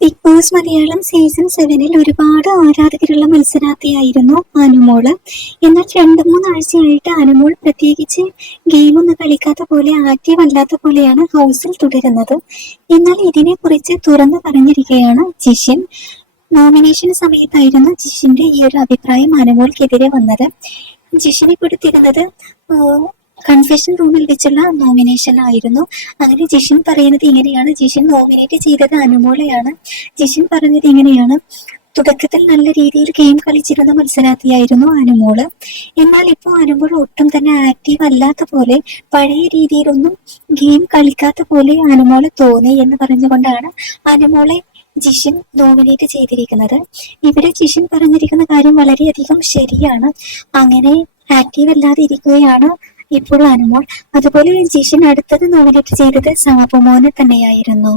Big boss Malayalam season സെവനിൽ ഒരുപാട് ആരാധകരുള്ള മത്സരാർത്ഥിയായിരുന്നു അനുമോൾ. എന്നാൽ രണ്ട് മൂന്നാഴ്ചയായിട്ട് അനുമോൾ പ്രത്യേകിച്ച് ഗെയിമൊന്നും കളിക്കാത്ത പോലെ ആക്റ്റീവ് അല്ലാത്ത പോലെയാണ് ഹൗസിൽ തുടരുന്നത്. എന്നാൽ ഇതിനെക്കുറിച്ച് തുറന്നു പറഞ്ഞിരിക്കുകയാണ് ജിഷിൻ നോമിനേഷൻ സമയത്തായിരുന്നു ജിഷിന്റെ ഈ ഒരു അഭിപ്രായം അനുമോൾക്കെതിരെ വന്നത്. ജിഷിനെ കൊടുത്തിരുന്നത് കൺഫെഷൻ റൂമിൽ വെച്ചുള്ള നോമിനേഷൻ ആയിരുന്നു. അങ്ങനെ ജിഷിൻ പറയുന്നത് ഇങ്ങനെയാണ്. ജിഷിൻ നോമിനേറ്റ് ചെയ്തത് അനുമോളയാണ്. ജിഷിൻ പറഞ്ഞത് ഇങ്ങനെയാണ്. തുടക്കത്തിൽ നല്ല രീതിയിൽ ഗെയിം കളിച്ചിരുന്ന മത്സരാർത്ഥിയായിരുന്നു അനുമോൾ. എന്നാൽ ഇപ്പോൾ അനുമോൾ ഒട്ടും തന്നെ ആക്റ്റീവ് അല്ലാത്ത പോലെ പഴയ രീതിയിലൊന്നും ഗെയിം കളിക്കാത്ത പോലെ അനുമോൾ തോന്നി എന്ന് പറഞ്ഞുകൊണ്ടാണ് അനുമോളെ ജിഷൻ നോമിനേറ്റ് ചെയ്തിരിക്കുന്നത്. ഇവിടെ ജിഷൻ പറഞ്ഞിരിക്കുന്ന കാര്യം വളരെയധികം ശരിയാണ്. അങ്ങനെ ആക്റ്റീവ് അല്ലാതെ ഇരിക്കുകയാണ്. ഇപ്പോൾ അനുമോൾ അതുപോലെ ജിഷിൻ അടുത്തത് നോമിനേറ്റ് ചെയ്തത് സമപമോനെ തന്നെയായിരുന്നു.